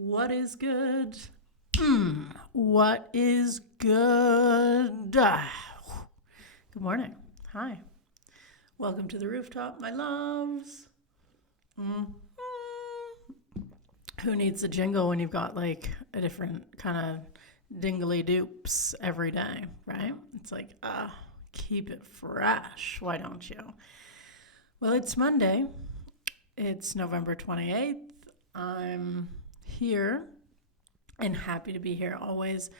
What is good? What is good? Good morning. Hi. Welcome to the rooftop, my loves. Mm. Who needs a jingle when you've got like a different kind of dingly doops every day, right? It's like, keep it fresh. Why don't you? Well, it's Monday. It's November 28th. I'm here and happy to be here always.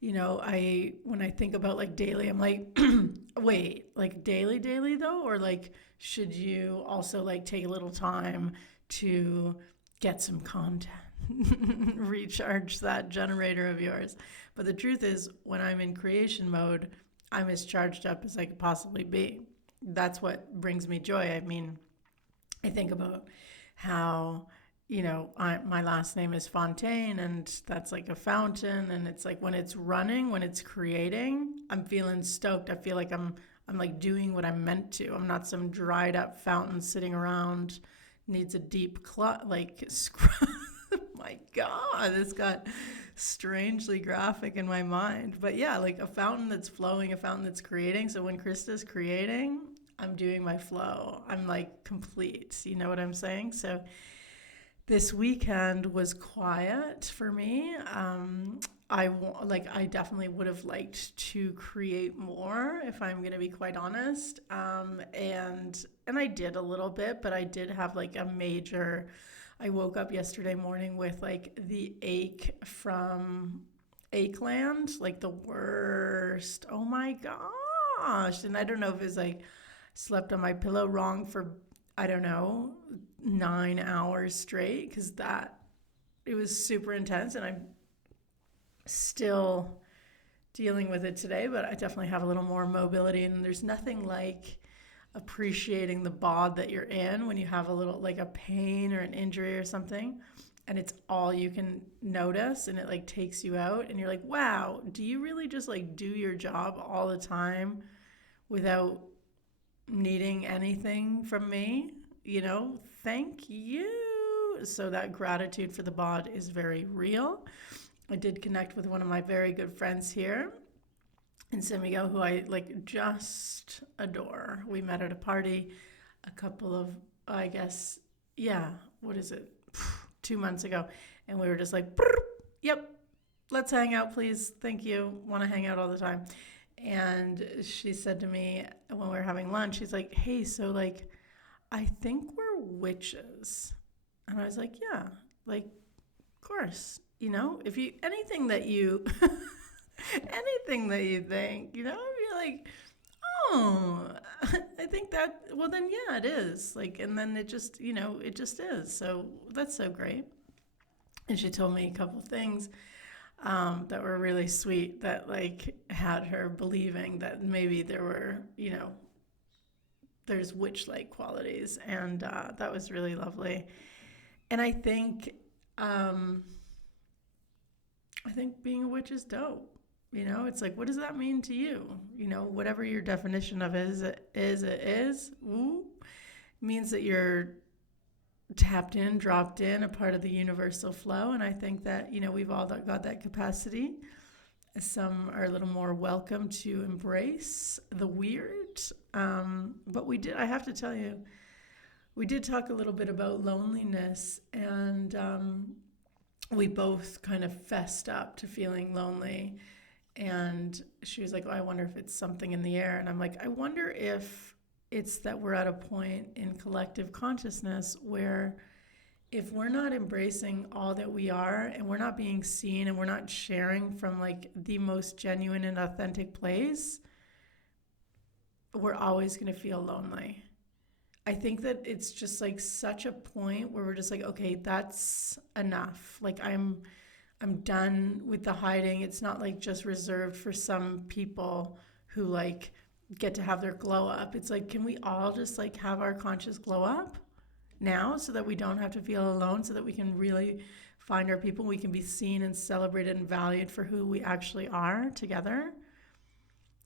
When I think about like daily, I'm like, wait, like daily though? Or like, should you also like take a little time to get some content, recharge that generator of yours? But the truth is, when I'm in creation mode, I'm as charged up as I could possibly be. That's what brings me joy. I mean, I think about how my last name is Fontaine, and that's like a fountain, and it's like when it's running, when it's creating, I'm feeling stoked. I feel like I'm like doing what I'm meant to. I'm not some dried up fountain sitting around, needs a deep scrub. My God, this got strangely graphic in my mind. But yeah, like a fountain that's flowing, a fountain that's creating. So when Krista's creating, I'm doing my flow. I'm like complete. You know what I'm saying? So this weekend was quiet for me. I definitely would have liked to create more, if I'm gonna be quite honest. And I did a little bit, but I did have like a major. I woke up yesterday morning with like the ache from Acheland, like the worst. Oh my gosh! And I don't know if it's like slept on my pillow wrong for, I don't know, 9 hours straight, because it was super intense, and I'm still dealing with it today, but I definitely have a little more mobility, and there's nothing like appreciating the bod that you're in when you have a little like a pain or an injury or something, and it's all you can notice, and it like takes you out, and you're like, wow, do you really just like do your job all the time without needing anything from me? Thank you. So that gratitude for the bod is very real. I did connect with one of my very good friends here in San Miguel, who I like just adore. We met at a party a couple of, I guess, yeah, what is it, 2 months ago, and we were just like, yep, let's hang out, please. Thank you. Want to hang out all the time. And she said to me when we were having lunch, she's like, hey, so like, I think we're witches. And I was like, yeah, like, of course, if you, anything that you, anything that you think, you're like, oh, I think that, well, then, yeah, it is. Like, and then it just, it just is. So that's so great. And she told me a couple things that were really sweet, that like had her believing that maybe there were, there's witch-like qualities, and that was really lovely. And I think being a witch is dope. It's like, what does that mean to you? Whatever your definition of it is. Ooh, means that you're tapped in, dropped in, a part of the universal flow. And I think that we've all got that capacity. Some are a little more welcome to embrace the weird. But I have to tell you, we did talk a little bit about loneliness, and we both kind of fessed up to feeling lonely. And she was like, oh, I wonder if it's something in the air. And I'm like, I wonder if it's that we're at a point in collective consciousness where if we're not embracing all that we are, and we're not being seen, and we're not sharing from like the most genuine and authentic place, we're always going to feel lonely. I think that it's just like such a point where we're just like, okay, that's enough. Like I'm done with the hiding. It's not like just reserved for some people who like get to have their glow up. It's like, can we all just like have our conscious glow up now, so that we don't have to feel alone, so that we can really find our people, we can be seen and celebrated and valued for who we actually are together?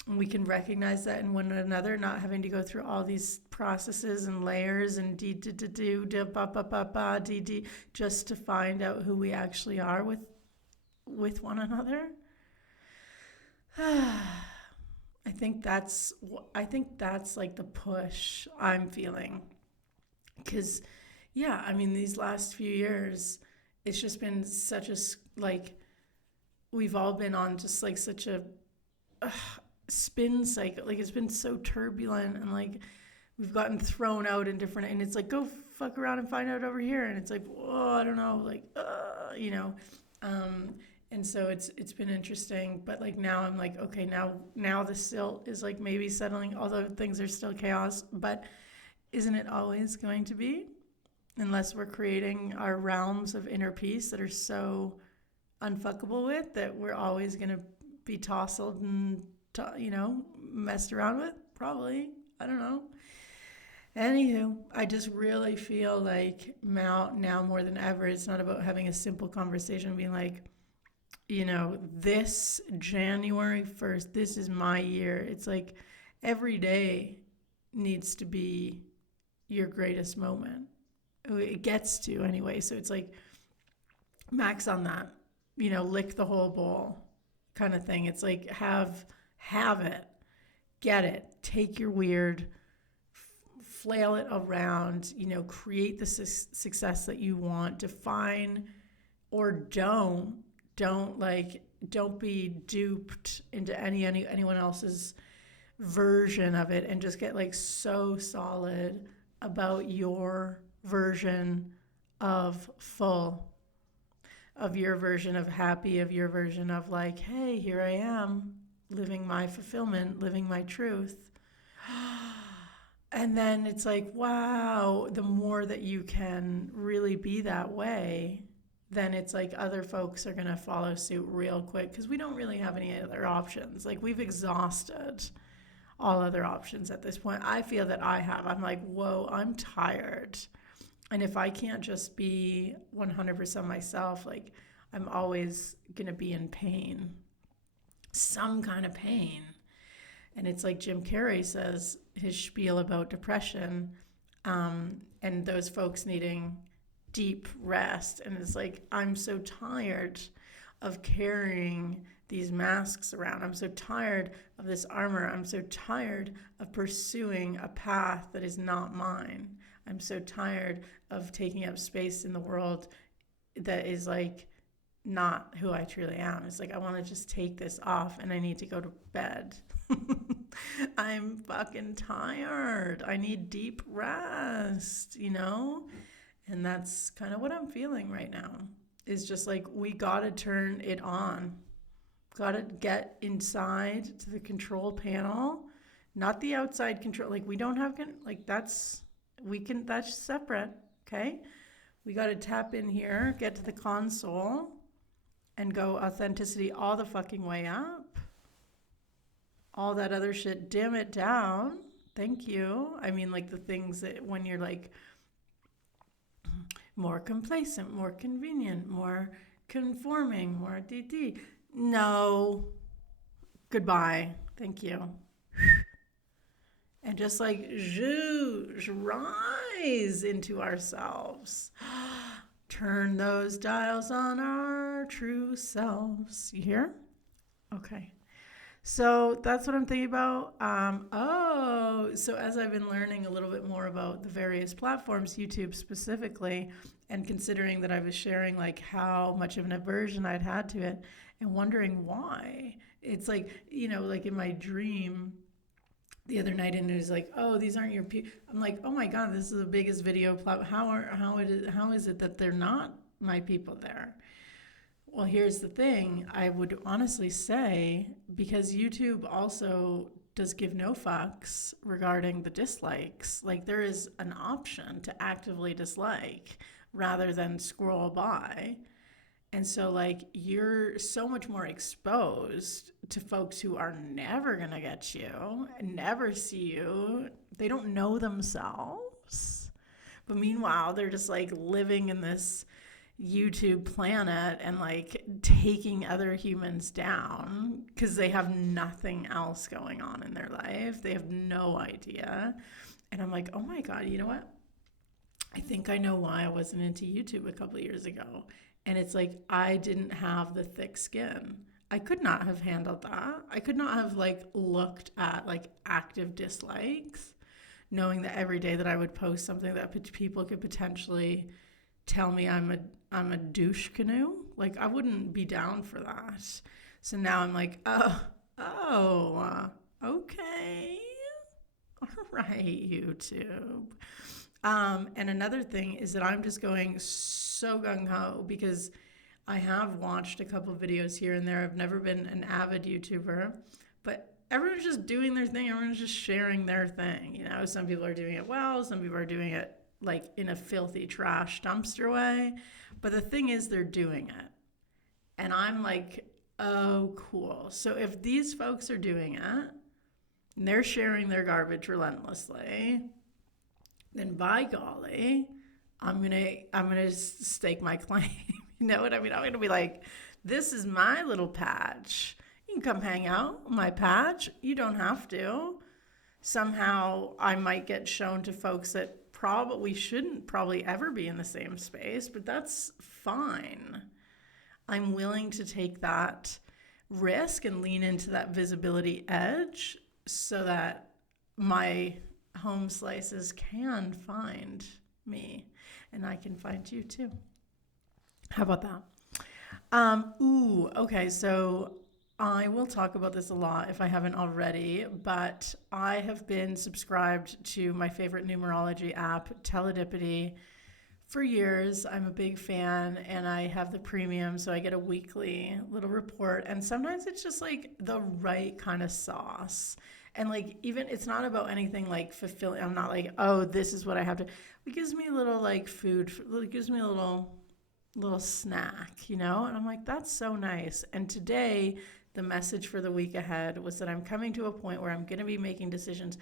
And we can recognize that in one another, not having to go through all these processes and layers and just to find out who we actually are with one another. I think that's like the push I'm feeling. Because, yeah, I mean, these last few years, it's just been such a, like, we've all been on just like such a spin cycle. Like, it's been so turbulent, and like, we've gotten thrown out in different, and it's like, go fuck around and find out over here. And it's like, oh, I don't know, like, you know. And so it's been interesting, but like now I'm like, okay, now the silt is like maybe settling, although things are still chaos, but isn't it always going to be? Unless we're creating our realms of inner peace that are so unfuckable with that we're always going to be tousled and, messed around with? Probably. I don't know. Anywho, I just really feel like now more than ever, it's not about having a simple conversation, being like, this January 1st, this is my year. It's like every day needs to be your greatest moment. It gets to anyway. So it's like max on that, lick the whole bowl kind of thing. It's like have it, get it, take your weird, flail it around, create the success that you want, define or don't be duped into anyone else's version of it, and just get like so solid about your version of full, of your version of happy, of your version of like, hey, here I am living my fulfillment, living my truth. And then it's like, wow, the more that you can really be that way, then it's like other folks are going to follow suit real quick, because we don't really have any other options. Like, we've exhausted all other options at this point. I feel that I'm like, whoa, I'm tired. And if I can't just be 100% myself, like, I'm always going to be in pain, some kind of pain. And it's like Jim Carrey says, his spiel about depression, and those folks needing deep rest. And it's like, I'm so tired of carrying these masks around. I'm so tired of this armor. I'm so tired of pursuing a path that is not mine. I'm so tired of taking up space in the world that is like not who I truly am. It's like, I want to just take this off and I need to go to bed. I'm fucking tired. I need deep rest, And that's kind of what I'm feeling right now. Is just like, we gotta turn it on. Gotta get inside to the control panel, not the outside control. Like, we don't have, that's separate, okay? We gotta tap in here, get to the console, and go authenticity all the fucking way up. All that other shit, dim it down. Thank you. I mean, like the things that when you're like more complacent, more convenient, more conforming, more DD. No. Goodbye. Thank you. And just like rise into ourselves. Turn those dials on our true selves. You hear? Okay. So that's what I'm thinking about. So as I've been learning a little bit more about the various platforms, YouTube specifically, and considering that I was sharing like how much of an aversion I'd had to it, and wondering why. It's like, like in my dream the other night, and it was like, oh, these aren't your people. I'm like, oh my God, this is the biggest video platform. How is it that they're not my people there? Well, here's the thing. I would honestly say, because YouTube also does give no fucks regarding the dislikes. Like, there is an option to actively dislike rather than scroll by. And so, like, you're so much more exposed to folks who are never going to get you, never see you. They don't know themselves. But meanwhile, they're just, like, living in this, YouTube planet and like taking other humans down because they have nothing else going on in their life. They have no idea. And I'm like, oh my God, you know what? I think I know why I wasn't into YouTube a couple of years ago. And it's like, I didn't have the thick skin. I could not have handled that. I could not have like looked at like active dislikes, knowing that every day that I would post something that people could potentially tell me I'm a douche canoe. Like I wouldn't be down for that. So now I'm like, okay, all right, YouTube. And another thing is that I'm just going so gung-ho because I have watched a couple videos here and there. I've never been an avid YouTuber, but everyone's just doing their thing. Everyone's just sharing their thing. You know, some people are doing it well. Some people are doing it like in a filthy trash dumpster way. But the thing is, they're doing it. And I'm like, oh, cool. So if these folks are doing it, and they're sharing their garbage relentlessly, then by golly, I'm gonna stake my claim. You know what I mean? I'm gonna be like, this is my little patch. You can come hang out on my patch. You don't have to. Somehow I might get shown to folks that we shouldn't probably ever be in the same space, but that's fine. I'm willing to take that risk and lean into that visibility edge so that my home slices can find me and I can find you too. How about that? Okay, so I will talk about this a lot if I haven't already, but I have been subscribed to my favorite numerology app, Teledipity, for years. I'm a big fan and I have the premium, so I get a weekly little report. And sometimes it's just like the right kind of sauce. And like, even it's not about anything like fulfilling. I'm not like, oh, this is what I have to. It gives me a little like food. It gives me a little snack, you know? And I'm like, that's so nice. And today, the message for the week ahead was that I'm coming to a point where I'm going to be making decisions,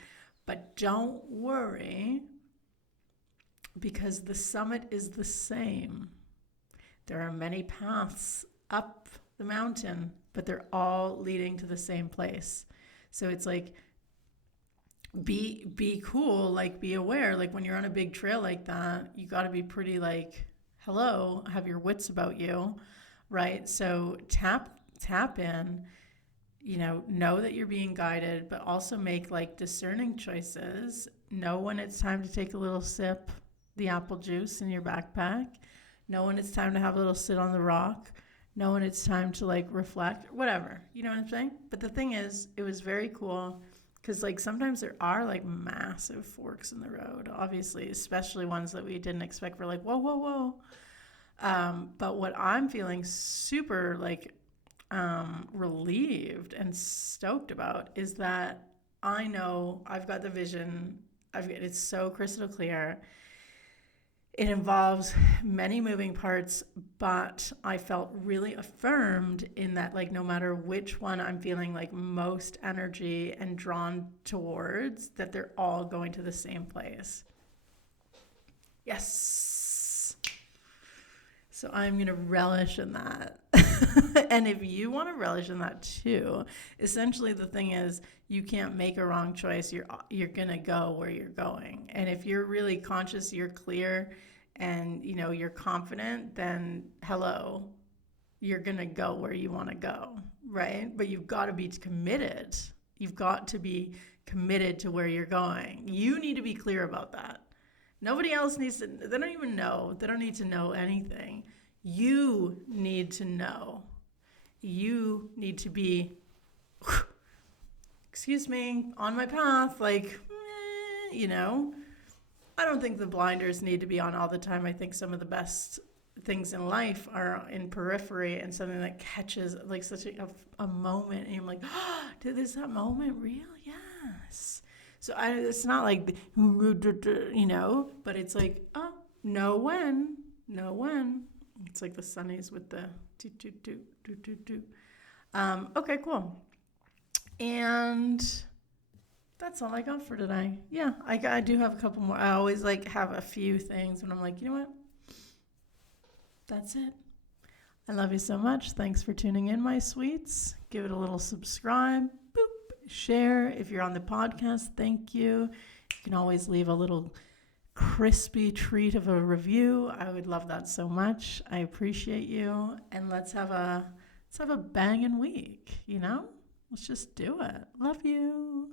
but don't worry because the summit is the same. There are many paths up the mountain, but they're all leading to the same place. So it's like, be cool, like be aware. Like when you're on a big trail like that, you got to be pretty like, hello, have your wits about you, right? So tap in, know that you're being guided, but also make like discerning choices. Know when it's time to take a little sip, the apple juice in your backpack. Know when it's time to have a little sit on the rock. Know when it's time to like reflect, whatever. You know what I'm saying? But the thing is, it was very cool because like sometimes there are like massive forks in the road, obviously, especially ones that we didn't expect. We're like, whoa. But what I'm feeling super like relieved and stoked about is that I know I've got the vision. It's so crystal clear. It involves many moving parts, but I felt really affirmed in that, like, no matter which one I'm feeling like most energy and drawn towards, that they're all going to the same place. Yes. So I'm going to relish in that. And if you want to relish in that too, essentially the thing is you can't make a wrong choice. You're going to go where you're going. And if you're really conscious, you're clear, and you're confident, then hello, you're going to go where you want to go, right? But you've got to be committed. You've got to be committed to where you're going. You need to be clear about that. Nobody else needs to. They don't even know. They don't need to know anything. You need to know. You need to be, excuse me, on my path, like, I don't think the blinders need to be on all the time. I think some of the best things in life are in periphery and something that catches like such a moment. And you're like, oh, is that moment real? Yes. So it's not like, but it's like, oh, know when. It's like the sunnies with the do. Okay, cool. And that's all I got for today. Yeah, I do have a couple more. I always like have a few things when I'm like, you know what? That's it. I love you so much. Thanks for tuning in, my sweets. Give it a little subscribe, boop, share. If you're on the podcast, thank you. You can always leave a little crispy treat of a review. I would love that so much. I appreciate you. And let's have a banging week, Let's just do it. Love you.